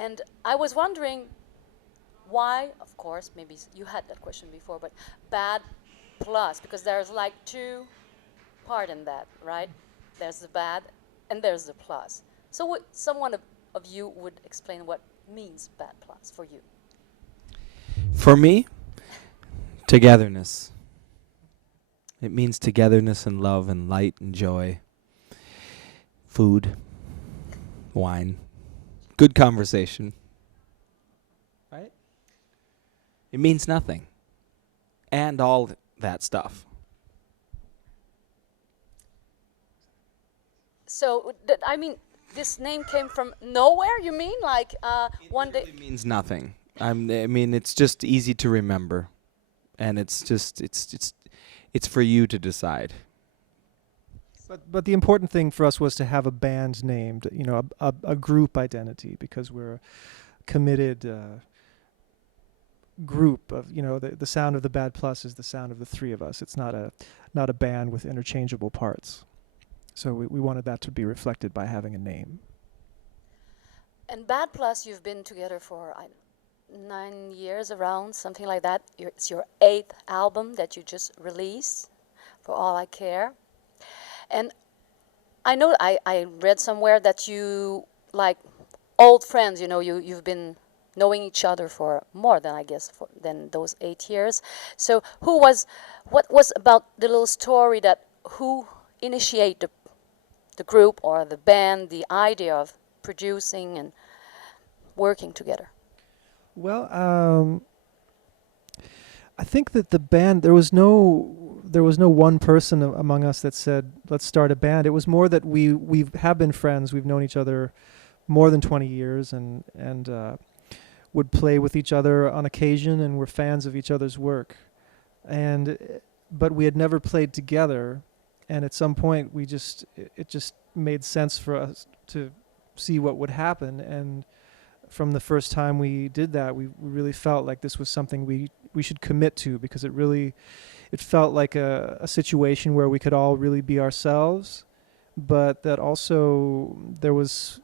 And I was wondering why, of course, maybe you had that question before, but bad plus, because there's like two part in that, right? There's the bad and there's the plus. So someone of you would explain what means bad plus for you. For me, togetherness. It means togetherness and love and light and joy. Food, wine, good conversation. Right? It means nothing. And all that stuff. So, I mean, this name came from nowhere, you mean? Like one day? It means nothing. I mean, it's just easy to remember. And it's just, it's for you to decide. But the important thing for us was to have a band named, you know, a group identity, because we're a committed group of, you know, the sound of the Bad Plus is the sound of the three of us. It's not a band with interchangeable parts. So we wanted that to be reflected by having a name. And Bad Plus, you've been together for 9 years around, something like that. It's your 8th album that you just released, For All I Care. And I know I read somewhere that you, like old friends, you know, you've been knowing each other for more than, I guess, than those 8 years. So what was about the little story that who initiated the group or the band, the idea of producing and working together? Well, I think that the band, there was no one person among us that said, let's start a band. It was more that we have been friends. We've known each other more than 20 years and would play with each other on occasion, and were fans of each other's work. But we had never played together, and at some point it just made sense for us to see what would happen. And from the first time we did that, we really felt like this was something we should commit to, because it felt like a situation where we could all really be ourselves, but that also there was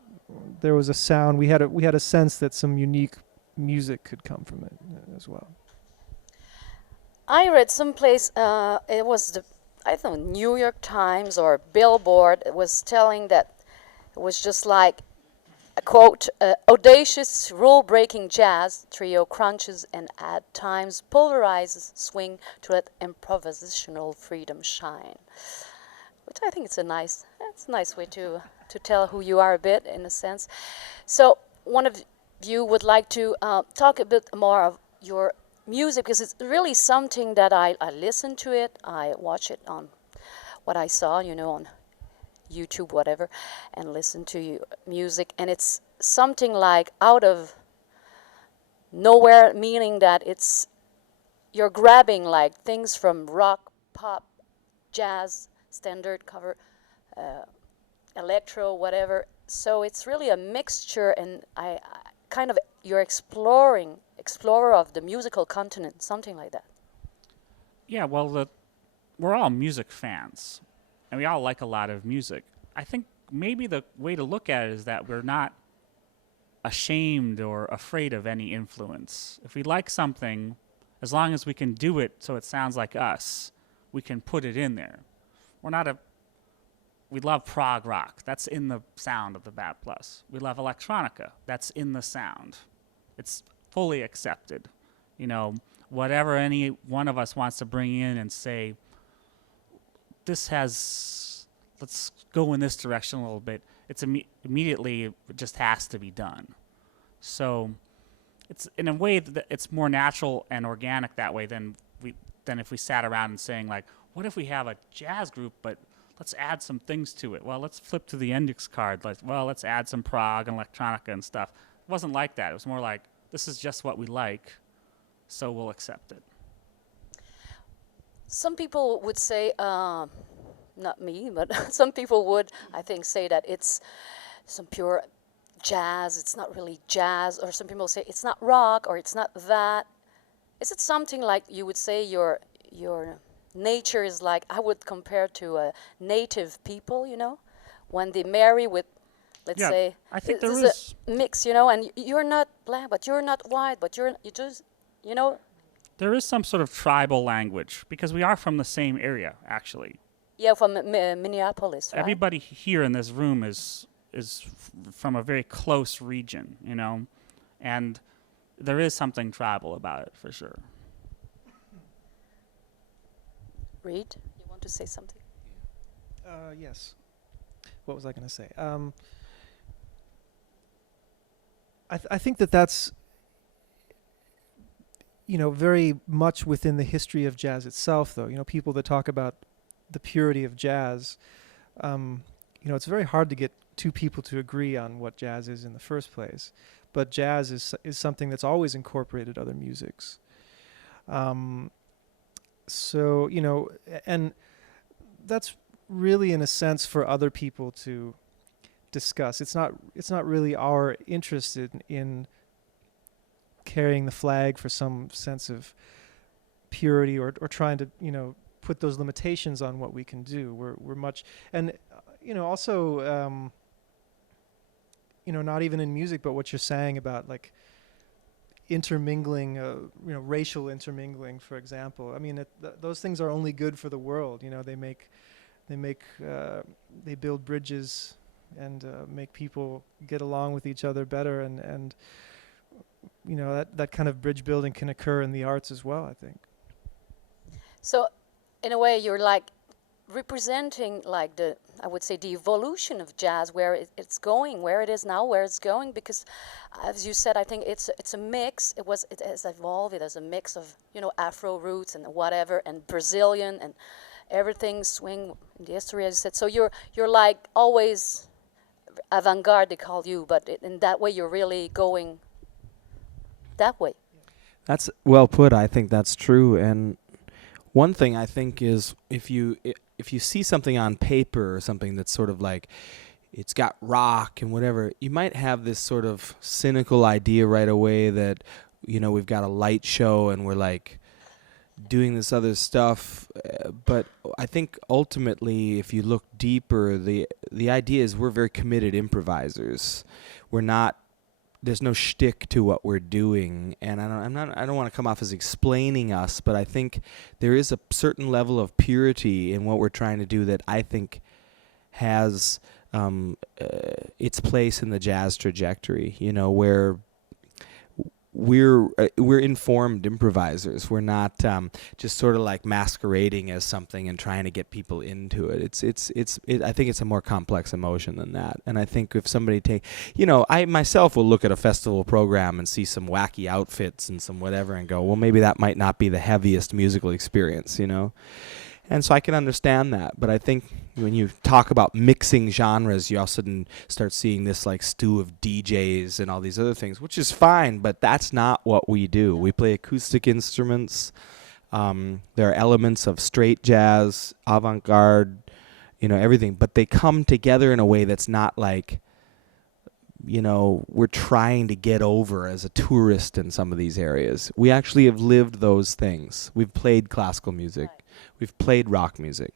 a sound. We had a sense that some unique music could come from it as well. I read someplace, it was I don't know, New York Times or Billboard, it was telling that it was just like, a quote, audacious, rule-breaking jazz trio crunches and at times pulverizes swing to let improvisational freedom shine. Which I think it's a nice way to tell who you are a bit, in a sense. So one of you would like to talk a bit more of your music, because it's really something that I listen to it, I watch it on what I saw, you know, on YouTube, whatever, and listen to music, and it's something like out of nowhere, meaning that you're grabbing like things from rock, pop, jazz, standard cover, electro, whatever. So it's really a mixture, and I kind of, you're explorer of the musical continent, something like that. Yeah, well, we're all music fans, and we all like a lot of music. I think maybe the way to look at it is that we're not ashamed or afraid of any influence. If we like something, as long as we can do it so it sounds like us, we can put it in there. We love prog rock. That's in the sound of the Bad Plus. We love electronica. That's in the sound. It's fully accepted. You know, whatever any one of us wants to bring in and say, let's go in this direction a little bit, it's immediately, it just has to be done. So it's, in a way, it's more natural and organic that way than if we sat around and saying, like, what if we have a jazz group, but let's add some things to it. Well, let's flip to the index card. Let's add some prog and electronica and stuff. It wasn't like that. It was more like, this is just what we like, so we'll accept it. Some people would say, not me, but some people would, I think, say that it's some pure jazz, it's not really jazz, or some people say it's not rock, or it's not that. Is it something like you would say your nature is like, I would compare to a native people, you know, when they marry with let's Yeah, say. I think This there is is a mix, you know, and you're not black, but you're not white, but you just, you know, there is some sort of tribal language because we are from the same area actually. yeah, from Minneapolis, right? Everybody here in this room is from a very close region, you know, and there is something tribal about it for sure. Reed, you want to say something? Yes. What was I going to say? I think that that's, you know, very much within the history of jazz itself, though. You know, people that talk about the purity of jazz, you know, it's very hard to get two people to agree on what jazz is in the first place. But jazz is something that's always incorporated other musics. So, you know, and that's really in a sense for other people to discuss. It's not really our interest in carrying the flag for some sense of purity or trying to, you know, put those limitations on what we can do. We're much, and you know, also you know, not even in music, but what you're saying about like intermingling, you know, racial intermingling, for example. I mean, those things are only good for the world. You know, they build bridges and make people get along with each other better, and you know, that kind of bridge building can occur in the arts as well, I think. So, in a way, you're like representing like I would say the evolution of jazz, where it's going, where it is now, where it's going, because as you said, I think it's a mix. It has evolved. It has a mix of, you know, Afro roots and whatever, and Brazilian and everything swing in the history, as you said. So you're like always avant-garde, they call you, but in that way you're really going that way. That's well put. I think that's true. And one thing I think is if you see something on paper or something that's sort of like it's got rock and whatever, you might have this sort of cynical idea right away that, you know, we've got a light show and we're like doing this other stuff. But I think ultimately, if you look deeper, the idea is we're very committed improvisers. We're not. There's no shtick to what we're doing, and I don't want to come off as explaining us, but I think there is a certain level of purity in what we're trying to do that I think has its place in the jazz trajectory. You know, where we're informed improvisers. We're not just sort of like masquerading as something and trying to get people into it. I think it's a more complex emotion than that. And I think if somebody I myself will look at a festival program and see some wacky outfits and some whatever and go, well, maybe that might not be the heaviest musical experience, you know. And so I can understand that, but I think when you talk about mixing genres, you all of a sudden start seeing this like stew of DJs and all these other things, which is fine, but that's not what we do. We play acoustic instruments. There are elements of straight jazz, avant-garde, you know, everything, but they come together in a way that's not like, you know, we're trying to get over as a tourist in some of these areas. We actually have lived those things. We've played classical music. We've played rock music.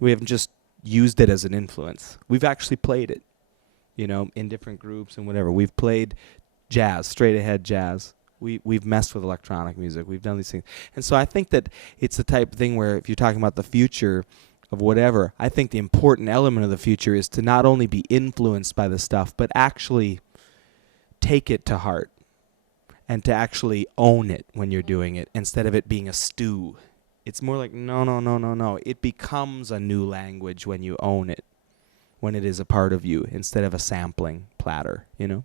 We haven't just used it as an influence. We've actually played it, you know, in different groups and whatever. We've played jazz, straight ahead jazz. We've messed with electronic music. We've done these things. And so I think that it's the type of thing where if you're talking about the future of whatever, I think the important element of the future is to not only be influenced by the stuff, but actually take it to heart and to actually own it when you're doing it instead of it being a stew. It's more like, no. It becomes a new language when you own it, when it is a part of you instead of a sampling platter, you know?